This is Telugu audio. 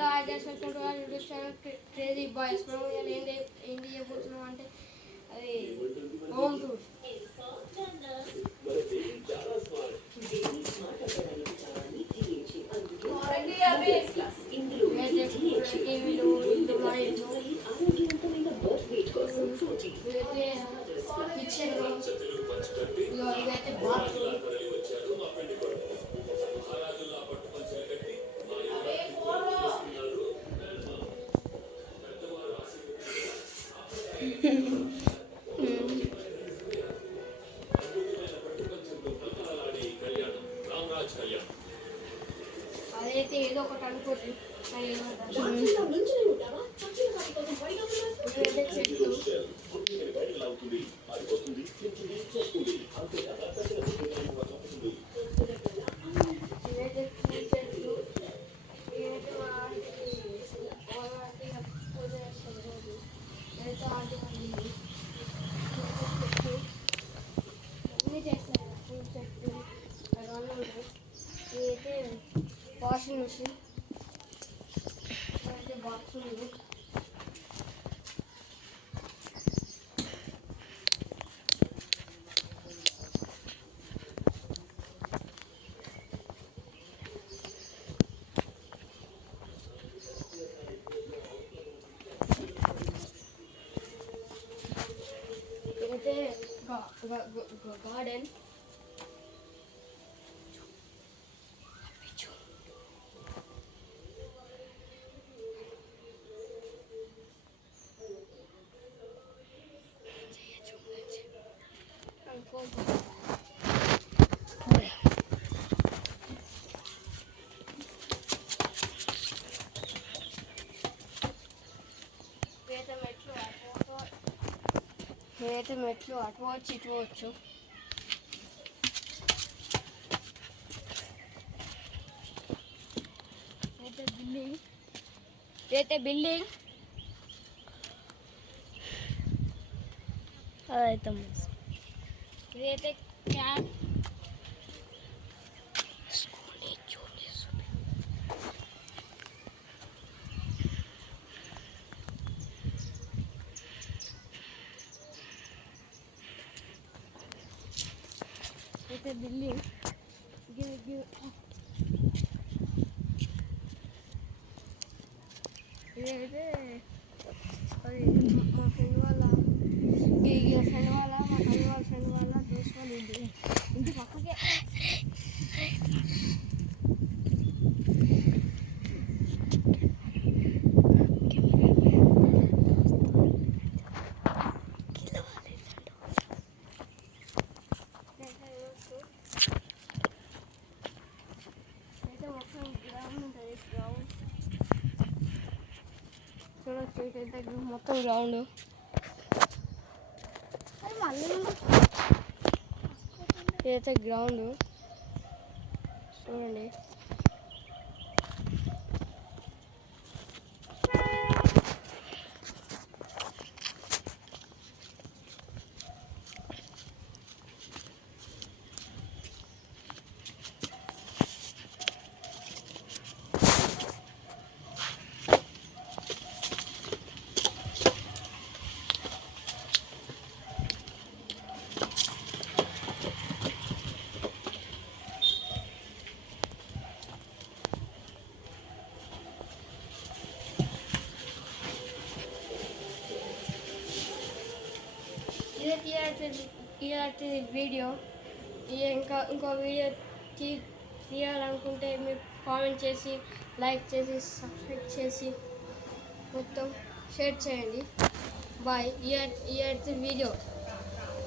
Hello I guys welcome to our YouTube channel crazy boys. మనం ఏంటి చేయబోతున్నాం అంటే అది హోమ్ టూర్. టీవీలు ఇల్లు మా ఇల్లు కిచెన్ ఇవైతే బాత్రూమ్. అదైతే ఏదో ఒకటి అనుకోండి. చెట్లు ఇదైతే వాషింగ్ మిషన్, అయితే బాత్రూమ్. ఇదైతే గార్డెన్. ఇదైతే మెట్లు అటు పోవచ్చు ఇటు పోవచ్చు. ఇదైతే బిల్డింగ్ అదైతే ఇదైతే క్యాబ్. అయితే బిల్డింగ్ ఇదైతే అది మా ఫ్రెండ్ వాళ్ళ ఫ్రెండ్ వాళ్ళ దోస్త్ వాళ్ళు ఇంటి పక్కకే. చూడొచ్చు ఇదైతే మొత్తం గ్రౌండ్. ఇదైతే గ్రౌండ్ చూడండి. ఇలాంటి వీడియో ఇంకో వీడియో తీయాలనుకుంటే మీరు కామెంట్ చేసి, లైక్ చేసి, సబ్స్క్రైబ్ చేసి మొత్తం షేర్ చేయండి. బాయ్. ఈ వీడియో